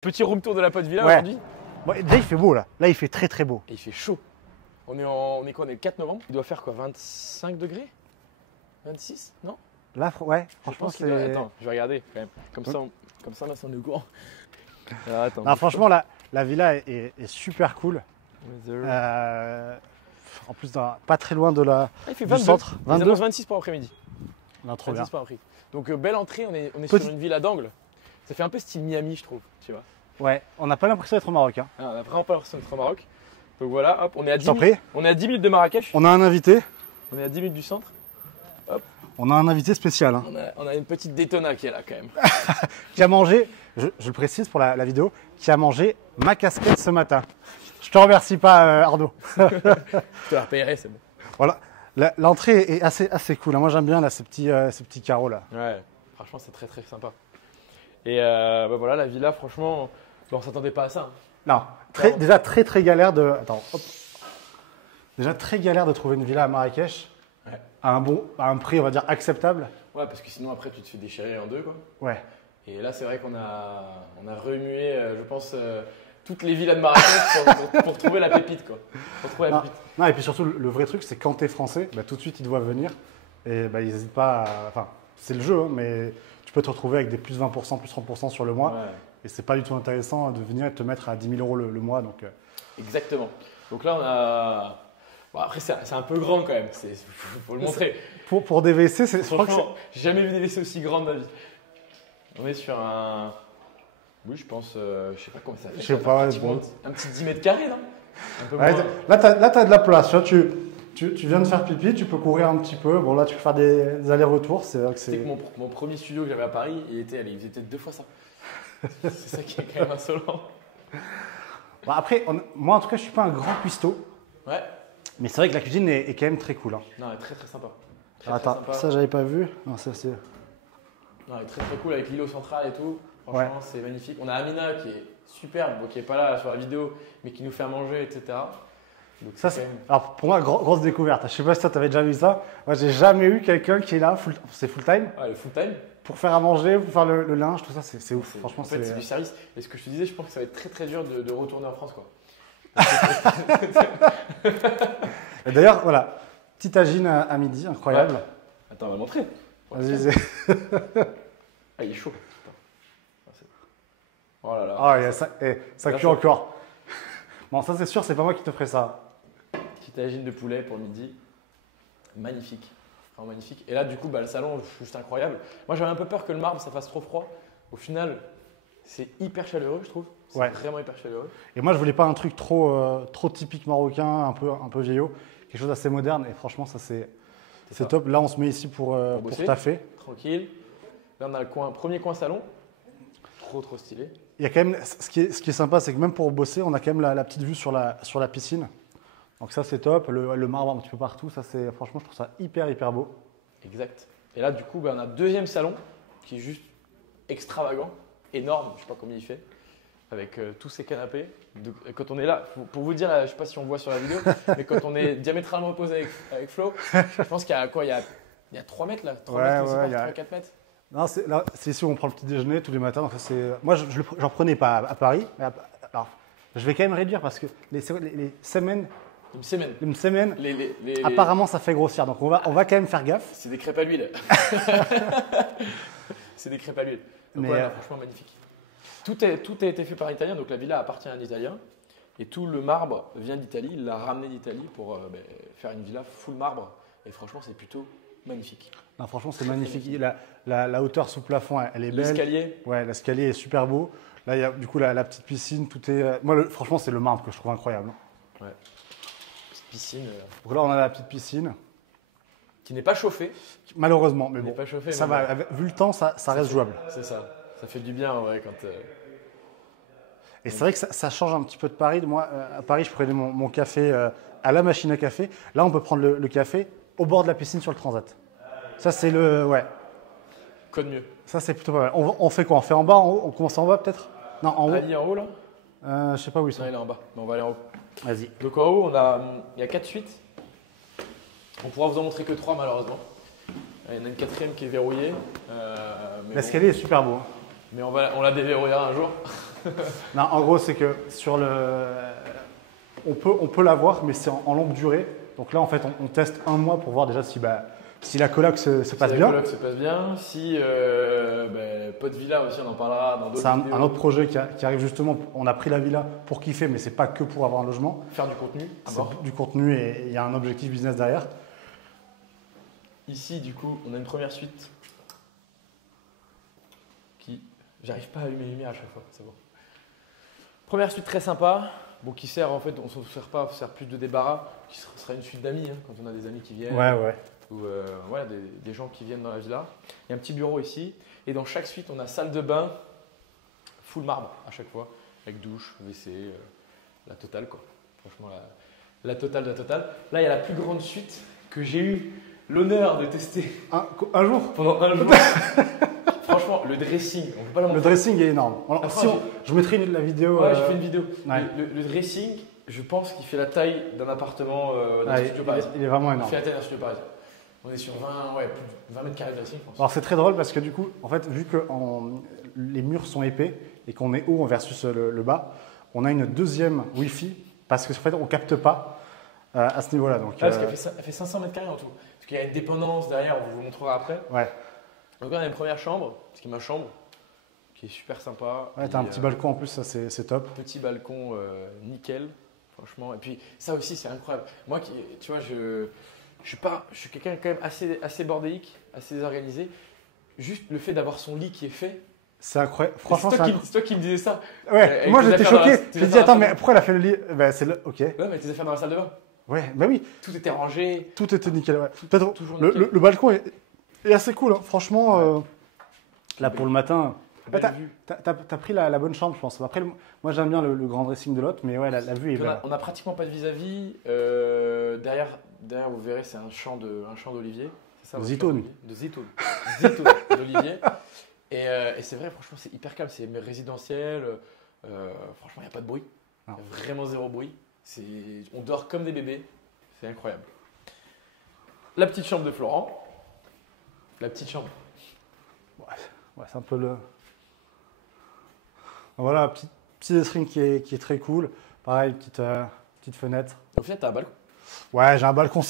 Petit room tour de la Pote Villa Ouais. aujourd'hui. Bon, déjà, il fait beau là. Là, il fait très très beau. Et il fait chaud. On est quoi? On est le 4 novembre. Il doit faire quoi? 25 degrés? 26? Non? Là, ouais, Je franchement, pense qu'il doit... c'est. Attends, je vais regarder quand même. Comme ça, là, on est au courant. Alors, attends. Non, franchement, la villa est super cool. Weather. En plus, pas très loin de la, Ah, il fait du 22. centre. Ils annoncent 26 pour l'après-midi. Non, trop bien. 26 pour l'après-midi. Donc, belle entrée. On est Petit- sur une villa d'angle. Ça fait un peu style Miami, je trouve. Tu vois. Ouais, on n'a pas l'impression d'être au Maroc. Hein. Ah, on a vraiment pas l'impression d'être au Maroc. Donc voilà, hop, on est à 10 T'en minutes. prie. On est à 10 minutes de Marrakech. On a un invité. On est à 10 minutes du centre. On a un invité spécial hein, On a une petite Daytona qui est là quand même. qui a mangé, je le précise pour la vidéo, qui a mangé ma casquette ce matin. Je te remercie pas, Arnaud. Je te la repayerai, c'est bon. Voilà. L'entrée est assez cool. Hein. Moi, j'aime bien là, ces petits carreaux là. Ouais, franchement, c'est très très sympa. Et bah voilà, la villa, franchement, on s'attendait pas à ça. Hein. Non, Clairement. déjà très galère de. Attends, hop. Déjà très galère de trouver une villa à Marrakech Ouais. à un prix, on va dire, acceptable. Ouais, parce que sinon, après, tu te fais déchirer en deux, quoi. Ouais. Et là, c'est vrai qu'on a remué, je pense, toutes les villas de Marrakech pour trouver la pépite, quoi. Pour trouver la Non, pépite. non, et puis surtout, le vrai truc, c'est quand tu es français, bah, tout de suite, ils doivent venir. Et bah, ils n'hésitent pas à. Enfin, c'est le jeu, hein, mais tu peux te retrouver avec des plus 20%, plus 30% sur le mois. Ouais, Et c'est pas du tout intéressant de venir et de te mettre à 10 000 euros le mois. Donc, exactement. Donc là, on a. Bon, après, c'est un peu grand quand même, faut le montrer. pour des WC, je crois que Franchement, j'ai jamais vu des WC aussi grands de ma vie. On est sur un. Oui, je pense, je sais pas comment ça fait. Je sais pas, ouais, Pratiquement bon. un petit 10 mètres carrés, non? Un peu Ouais, moins. là, tu as de la place. Tu viens de faire pipi, tu peux courir un petit peu. Bon, là, tu peux faire des allers-retours. C'est vrai que C'est c'est. que mon premier studio que j'avais à Paris, il faisait peut-être 2 fois ça. C'est ça qui est quand même insolent. Bon, après, moi, en tout cas, je suis pas un grand cuistot. Ouais, Mais c'est vrai que la cuisine est quand même très cool. Hein. non, elle est très très sympa. Très, Alors, très attends, sympa. ça, j'avais pas vu. Non, ça, c'est. Non, elle est très très cool avec l'îlot central et tout. Franchement, c'est magnifique. On a Amina qui est superbe, bon, qui est pas là sur la vidéo, mais qui nous fait à manger, etc. Donc Ça, c'est c'est- quand même. Alors, pour moi, grosse découverte. Je sais pas si toi, tu avais déjà vu ça. Moi, j'ai jamais eu quelqu'un qui est là, c'est full time, Ouais, le full time. pour faire à manger, pour faire le linge, tout ça, c'est ouf. Franchement, En fait, c'est c'est. du service. Et ce que je te disais, je pense que ça va être très très dur de retourner en France, quoi. Et d'ailleurs, voilà, petite agine à midi, incroyable. Ouais. Attends, on va montrer. Vas-y, vas-y. Ah, il est chaud. Putain. Ah, c'est- Oh là là. Ah, et ça Là, cuit ça- encore. Bon, ça, c'est sûr, c'est pas moi qui te ferai ça. Petite tagine de poulet pour le midi. Magnifique. Vraiment magnifique. Et là, du coup, bah, le salon, juste incroyable. Moi, j'avais un peu peur que le marbre, ça fasse trop froid. Au final, c'est hyper chaleureux, je trouve. C'est Ouais. vraiment hyper chaleureux. Et moi, je voulais pas un truc trop typique marocain, un peu vieillot, quelque chose d'assez moderne. Et franchement, ça, ça. c'est top. Là, on se met ici pour bosser. taffer. Tranquille. Là, on a le premier coin salon. Trop stylé. Il y a quand même, ce qui est sympa, c'est que même pour bosser, on a quand même la petite vue sur la piscine. Donc ça, c'est top. Le marbre un petit peu partout. Ça, c'est franchement, je trouve ça hyper beau. Exact. Et là, du coup, bah, on a un deuxième salon qui est juste extravagant, énorme. Je sais pas combien il fait. Avec tous ces canapés. Quand on est là, pour vous dire, je ne sais pas si on voit sur la vidéo, mais quand on est diamétralement opposé avec Flo, je pense qu'il y a quoi? Il y a 3 mètres là, 3 Ouais, mètres, je sais ouais, pas, il y a- 3-4 mètres. Non, c'est ici où on prend le petit déjeuner tous les matins. Donc ça, moi, j'en prenais pas à Paris. Mais alors, je vais quand même réduire parce que les semaines, Une semaine. apparemment, ça fait grossir. Donc on va quand même faire gaffe. C'est des crêpes à l'huile. C'est des crêpes à l'huile. Donc Mais, voilà, non, franchement magnifique. Tout a été fait par un Italien, donc la villa appartient à un Italien. Et tout le marbre vient d'Italie, il l'a ramené d'Italie pour faire une villa full marbre. Et franchement, c'est plutôt magnifique. Non, franchement, c'est magnifique. La hauteur sous plafond, elle est belle. L'escalier, Ouais, l'escalier est super beau. Là, il y a du coup la petite piscine. Tout est. Moi, franchement, c'est le marbre que je trouve incroyable. petite piscine Donc là, on a la petite piscine. qui n'est pas chauffée. Malheureusement, mais Qui n'est bon, pas chauffée, ça mais va. Vu le temps, ça reste jouable. C'est ça. Ça fait du bien en vrai quand. Et c'est vrai que ça change un petit peu de Paris. Moi, à Paris, je prenais mon café à la machine à café. Là, on peut prendre le café au bord de la piscine sur le transat. Ça, c'est ouais. Code mieux. Ça, c'est plutôt pas mal. On fait quoi? On fait en bas, en haut? On commence en bas peut-être? Non, en haut. Ali en haut là? Je sais pas où ils Non, sont. il est en bas. Mais on va aller en haut. Vas-y. Donc en haut, il y a 4 suites. On pourra vous en montrer que 3 malheureusement. Il y en a une 4e qui est verrouillée. Mais L'escalier est super beau. Hein. Mais on la déverrouillera un jour. Non, en gros, c'est que sur le. On peut l'avoir, mais c'est en longue durée. Donc là, en fait, on teste un mois pour voir déjà si la coloc se passe Si bien. la coloc se passe bien. Si Pote Villa aussi, on en parlera dans d'autres C'est vidéos. un autre projet qui arrive justement. On a pris la villa pour kiffer, mais c'est pas que pour avoir un logement. Faire du contenu. à C'est bord. du contenu et il y a un objectif business derrière. Ici, du coup, on a une première suite qui. J'arrive pas à allumer les lumières à chaque fois, c'est bon. Première suite très sympa, bon, qui sert en fait, on ne s'en sert pas, on sert plus de débarras, qui sera une suite d'amis, hein, quand on a des amis qui viennent. Ouais. Ou voilà, des gens qui viennent dans la villa. Il y a un petit bureau ici, et dans chaque suite, on a salle de bain, full marbre à chaque fois, avec douche, WC, la totale quoi. Franchement, la totale de la totale. Là, il y a la plus grande suite que j'ai eu l'honneur de tester Un jour. pendant un jour. Franchement, le dressing, on peut pas le Le montrer. dressing est énorme. Après, Je mettrai la vidéo. Ouais, j'ai fait une vidéo. Ouais. Le dressing, je pense qu'il fait la taille d'un appartement d'un studio parisien. il est vraiment Il énorme. fait la taille d'un studio parisien. On est sur 20, plus de 20 mètres carrés de dressing, je pense. Alors c'est très drôle parce que du coup, en fait, vu que les murs sont épais et qu'on est haut versus le bas, on a une deuxième Wi-Fi parce que en fait, on capte pas à ce niveau-là. Donc, Parce qu'elle fait 500 mètres carrés en tout. Parce qu'il y a une dépendance derrière, on vous montrera après. ouais, Donc là, on a une première chambre, ce qui est ma chambre, qui est super sympa. ouais, t'as un petit balcon en plus, ça c'est top. Petit balcon nickel, franchement. Et puis ça aussi, c'est incroyable. Moi, tu vois, je suis quelqu'un quand même assez bordélique, assez désorganisé. Juste le fait d'avoir son lit qui est fait. C'est incroyable. Franchement, C'est toi qui me disais ça. Ouais, avec moi tes j'étais affaires dans la- choqué. tes J'ai affaires dit, dans attends, la mais salle pourquoi elle a fait le lit Ben, c'est le. Ok. Ouais, mais tes affaires dans la salle de bain. Ouais, bah oui, Tout était rangé. tout était nickel. Ouais. Peut-être Toujours le, nickel. le balcon est assez cool, hein. Franchement. Ouais. Là pour le matin. Belle t'as- vue. T'as pris la bonne chambre, je pense. Après, moi j'aime bien le grand dressing de l'autre, mais ouais, la vue est Puis belle. on a pratiquement pas de vis-à-vis. Derrière, vous verrez, c'est un champ d'olivier. C'est ça, votre Zitoun. champ d'olivier De zitoun. Zitoun d'olivier. Et c'est vrai, franchement, c'est hyper calme. C'est résidentiel. Franchement, il n'y a pas de bruit. Il Non. y a vraiment zéro bruit. On dort comme des bébés. C'est incroyable. La petite chambre de Florent. La petite chambre. Ouais, c'est un peu le. Voilà, petit dressing qui est très cool. Pareil, petite fenêtre. Au final, tu as un balcon. Ouais, j'ai un balcon.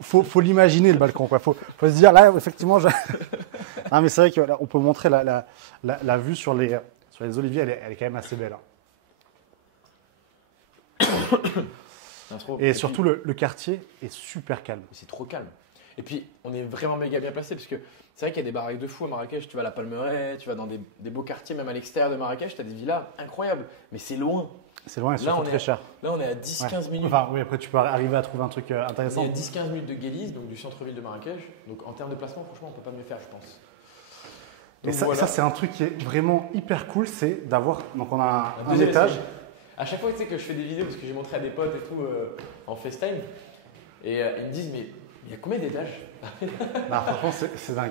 Faut l'imaginer le balcon, quoi. Faut se dire là, effectivement. Non, mais c'est vrai que là, on peut montrer la vue sur les oliviers. Elle est quand même assez belle, hein. Et surtout, le quartier est super calme. C'est trop calme. Et puis, on est vraiment méga bien placé parce que c'est vrai qu'il y a des baraques de fou à Marrakech. Tu vas à la Palmeraie, tu vas dans des beaux quartiers, même à l'extérieur de Marrakech, tu as des villas incroyables. Mais c'est loin. C'est loin et Là, surtout on est- très cher. Là, on est à 10-15 Ouais. minutes. Enfin, oui, après, tu peux arriver à trouver un truc On est intéressant. à 10-15 minutes de Guéliz, donc du centre-ville de Marrakech. Donc, en termes de placement, franchement, on ne peut pas mieux faire, je pense. Et Donc, ça, voilà. ça, c'est un truc qui est vraiment hyper cool, c'est d'avoir. Donc, on a un deuxième étage. À chaque fois tu sais, que je fais des vidéos, parce que j'ai montré à des potes et tout en FaceTime, et ils me disent, mais il y a combien d'étages? Non, franchement, c'est dingue.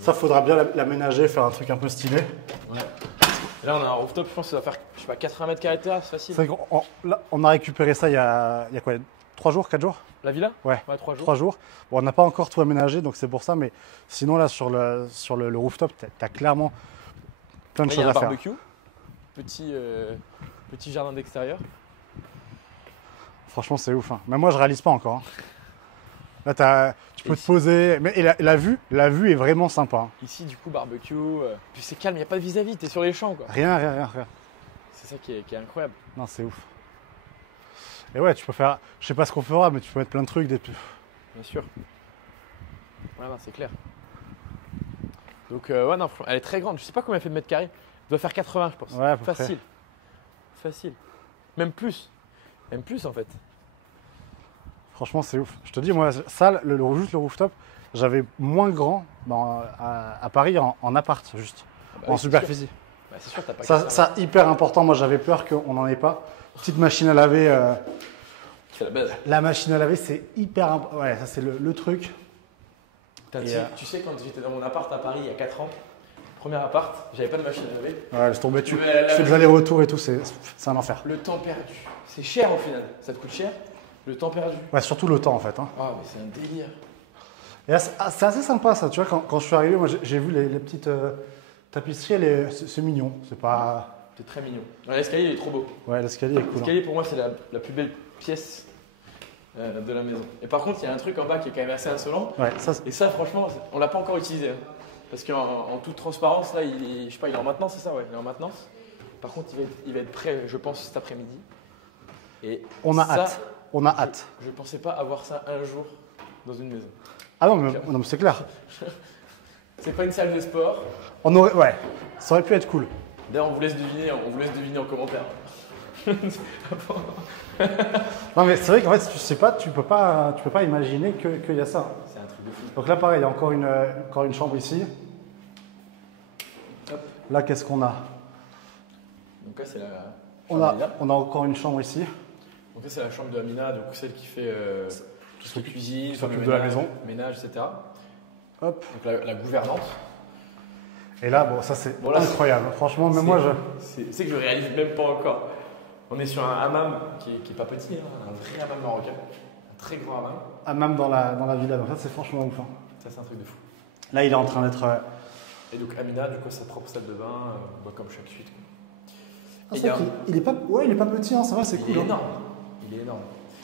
Ça, faudra bien l'aménager, faire un truc un peu stylé. Ouais. Là, on a un rooftop, je pense que ça va faire, je sais pas, 80 mètres carrés de terrasse, facile. C'est vrai on a récupéré ça il y a quoi 3 jours, 4 jours? La villa? Ouais. 3 jours. 3 jours. Bon, on n'a pas encore tout aménagé, donc c'est pour ça, mais sinon, là, sur le rooftop, t'as clairement plein de Là, il y choses a un à faire. barbecue, petit jardin d'extérieur. Franchement, c'est ouf, hein. Même moi, je réalise pas encore, hein. Là, tu peux Et te poser. Mais et la vue est vraiment sympa, hein. Ici, du coup, barbecue. Puis c'est calme, il n'y a pas de vis-à-vis, t'es sur les champs, quoi. Rien. C'est ça qui est incroyable. Non, c'est ouf. Et ouais, tu peux faire. Je sais pas ce qu'on fera, mais tu peux mettre plein de trucs. Bien sûr. Voilà, c'est clair. Donc, ouais, non, elle est très grande. Je sais pas combien elle fait de mètres carrés. Elle doit faire 80, je pense. Ouais, à peu près. Facile. Même plus. Même plus, en fait. Franchement, c'est ouf. Je te dis, moi, ça, juste le rooftop, j'avais moins grand à Paris en appart, juste. Ah bah En oui, c'est superficie. sûr. Bah, c'est sûr, t'as pas Ça, hyper important. Moi, j'avais peur qu'on n'en ait pas. Petite machine à laver. C'est la base. La machine à laver, c'est hyper important. Ouais, ça, c'est le truc. Tu sais, quand j'étais dans mon appart à Paris il y a 4 ans, premier appart, j'avais pas de machine à laver. Ouais, laisse tomber. Tu Tu veux la fais des allers-retours et tout, c'est un enfer. Le temps perdu. C'est cher au final. Ça te coûte cher. Le temps perdu. Ouais, surtout le temps, en fait, hein. Ah, mais c'est un délire. Et là, c'est assez sympa ça, tu vois, quand je suis arrivé, moi j'ai vu les petites tapisseries, c'est mignon, c'est pas... C'est très mignon. Ouais, l'escalier il est trop beau. Ouais, l'escalier est cool. L'escalier pour moi c'est la plus belle pièce de la maison. Et par contre il y a un truc en bas qui est quand même assez insolent. Ouais, Et ça franchement on l'a pas encore utilisé. Hein. Parce qu'en toute transparence là je sais pas, il est en maintenance, c'est ça, ouais, il est en maintenance. Par contre il va être prêt je pense cet après-midi. Et on a hâte. Je pensais pas avoir ça un jour dans une maison. Ah non mais c'est clair. C'est pas une salle de sport. Ouais, ça aurait pu être cool. D'ailleurs, on vous laisse deviner en commentaire. Non mais c'est vrai qu'en fait, tu sais pas, tu peux pas imaginer qu'il y a ça. C'est un truc de fou. Donc là, pareil, il y a encore une chambre ici. Hop. Là, qu'est-ce qu'on a? Donc là, c'est la on a encore une chambre ici. Donc là, c'est la chambre de Amina, donc celle qui fait tout ce qui est cuisine, qui s'occupe de la maison, ménage, etc. Hop. Donc la gouvernante. Et là, bon, ça c'est incroyable. Franchement, même moi, c'est que je réalise même pas encore. On est sur un hammam qui est pas petit, hein, un vrai hammam marocain, un très grand hammam. Hammam dans la villa, donc ça c'est franchement ouf. Hein. Ça c'est un truc de fou. Là, il est en train d'être. Et donc Amina, du coup, sa propre salle de bain, comme chaque suite. Il est pas petit, hein, ça va, c'est cool. Il est énorme. Il est énorme.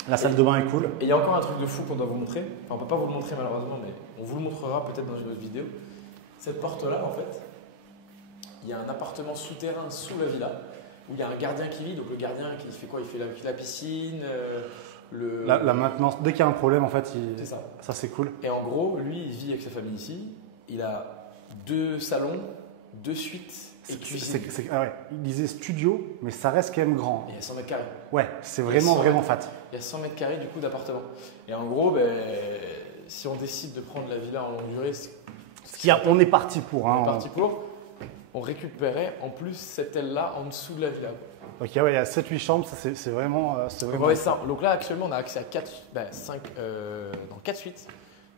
La salle de bain est cool. Et il y a encore un truc de fou qu'on doit vous montrer. Enfin, on peut pas vous le montrer malheureusement, mais on vous le montrera peut-être dans une autre vidéo. Cette porte-là, en fait, il y a un appartement souterrain sous la villa où il y a un gardien qui vit. Donc le gardien qui fait quoi? Il fait la piscine, la maintenance. Dès qu'il y a un problème, en fait, c'est ça. Ça c'est cool. Et en gros, lui, il vit avec sa famille ici. Il a 2 salons, 2 suites et cuisine. Il disait studio, mais ça reste quand même grand. Et il y a 100 mètres carrés. Ouais, c'est vraiment fat. Il y a 100 mètres carrés du coup d'appartement. Et en gros, si on décide de prendre la villa en longue durée, on est parti pour. Hein, on est parti pour. On récupérait en plus cette aile-là en dessous de la villa. Ok, ouais, il y a 7-8 chambres, ça c'est vraiment. Ouais, ça. Donc là, actuellement, on a accès à 4 suites.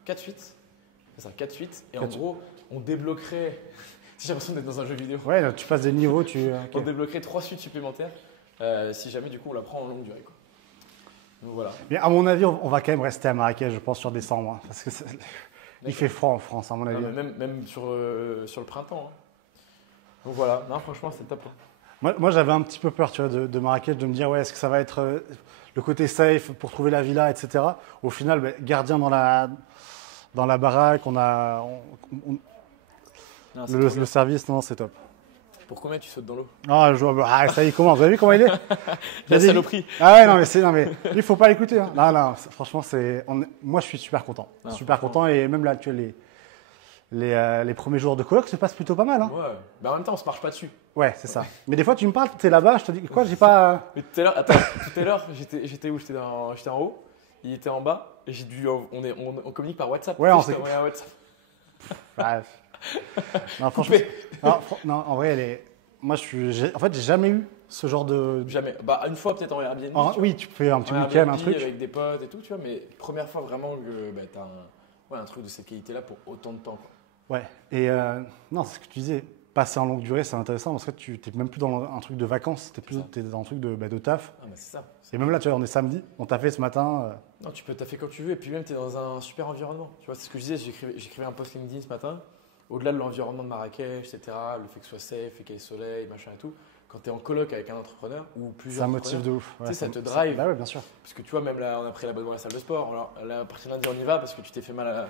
4 suites. C'est ça, 4 suites. Et en gros, on débloquerait. J'ai l'impression d'être dans un jeu vidéo. Ouais, là, tu passes des niveaux, On débloquerait 3 suites supplémentaires si jamais du coup on la prend en longue durée. Quoi. Donc voilà. Mais à mon avis, on va quand même rester à Marrakech, je pense, sur décembre. Hein, parce que il fait froid en France, à mon avis. Même sur le printemps. Hein. Donc voilà, non, franchement, c'est top. Moi j'avais un petit peu peur tu vois, de Marrakech, de me dire, ouais, est-ce que ça va être le côté safe pour trouver la villa, etc. Au final, gardien dans la baraque, le service, non, c'est top. Pour combien tu sautes dans l'eau? Ça y commence. Vous avez vu comment il est? La saloperie. Ah ouais, non mais il faut pas l'écouter. Hein. Non, franchement, moi je suis super content. Content et même là, tu vois, les premiers jours de coloc se passent plutôt pas mal. Hein. Ouais. En même temps, on se marche pas dessus. Ouais, c'est ça. Mais des fois, tu me parles, tu es là-bas, je te dis quoi, j'ai pas. Mais tout à l'heure, j'étais où? J'étais en haut, il était en bas, et on communique par WhatsApp. Ouais, on s'est envoyé un WhatsApp. Bref. Non, franchement. Non, en vrai, moi, en fait, j'ai jamais eu ce genre de. Jamais. Une fois, peut-être en Airbnb. Oui, tu fais un petit week-end, un truc. Avec des potes et tout, tu vois, mais première fois vraiment que tu as un truc de cette qualité-là pour autant de temps. Quoi. Ouais. Et non, c'est ce que tu disais. Passer en longue durée, c'est intéressant parce que tu n'es même plus dans un truc de vacances, tu es dans un truc de taf. Ah, c'est ça. Et même là, tu vois, on est samedi, on t'a fait ce matin. Non, tu peux taffer quand tu veux et puis même tu es dans un super environnement. Tu vois, c'est ce que je disais, j'écrivais un post LinkedIn ce matin. Au-delà de l'environnement de Marrakech, etc., le fait que ce soit safe, qu'il y ait soleil, machin et tout, quand tu es en coloc avec un entrepreneur ou plusieurs entrepreneurs, ça motive de ouf. Ouais, ça te drive. Bah ouais, bien sûr. Parce que tu vois, même là, on a pris l'abonnement à la salle de sport. Alors, la partie lundi, on y va parce que tu t'es fait mal à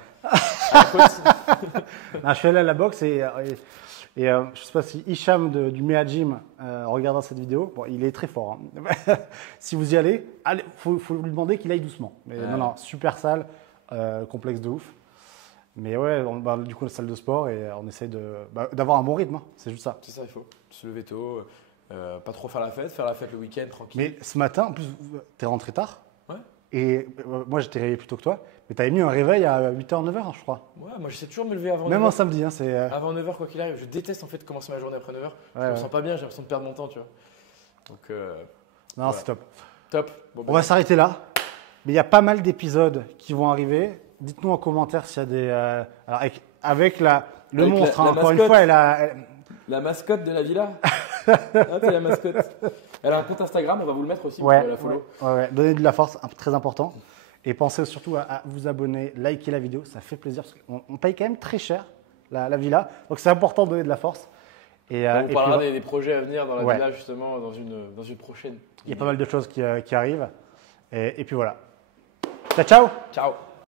la côte. Non, je suis allé à la boxe et je ne sais pas si Hicham du Mea Gym regardera cette vidéo. Bon, il est très fort. Hein. Si vous y allez, faut lui demander qu'il aille doucement. Mais non, super salle, complexe de ouf. Mais ouais, du coup, la salle de sport et on essaye d'avoir un bon rythme. Hein. C'est juste ça. C'est ça, il faut se lever tôt, pas trop faire la fête le week-end tranquille. Mais ce matin, en plus, tu es rentré tard. Ouais. Et moi, j'étais réveillé plus tôt que toi. Mais tu avais mis un réveil à 8h, 9h, je crois. Ouais, moi, j'essaie toujours de me lever avant 9h. Même un samedi. Hein, Avant 9h, quoi qu'il arrive. Je déteste en fait commencer ma journée après 9h. Je me sens pas bien, j'ai l'impression de perdre mon temps, tu vois. Donc, non, voilà. c'est top. Top. Bon, on va s'arrêter là. Mais il y a pas mal d'épisodes qui vont arriver. Dites-nous en commentaire s'il y a des. Alors avec le monstre, encore une fois, la mascotte de la villa. C'est la mascotte. Elle a un compte Instagram, on va vous le mettre aussi pour la follow. Ouais. Donnez de la force, très important. Et pensez surtout à vous abonner, liker la vidéo, ça fait plaisir. Parce on paye quand même très cher la villa, donc c'est important de donner de la force. On parlera des projets à venir dans la Ouais. villa, justement, dans une prochaine. Il y a pas mal de choses qui arrivent. Et puis voilà. Ciao, ciao! Ciao!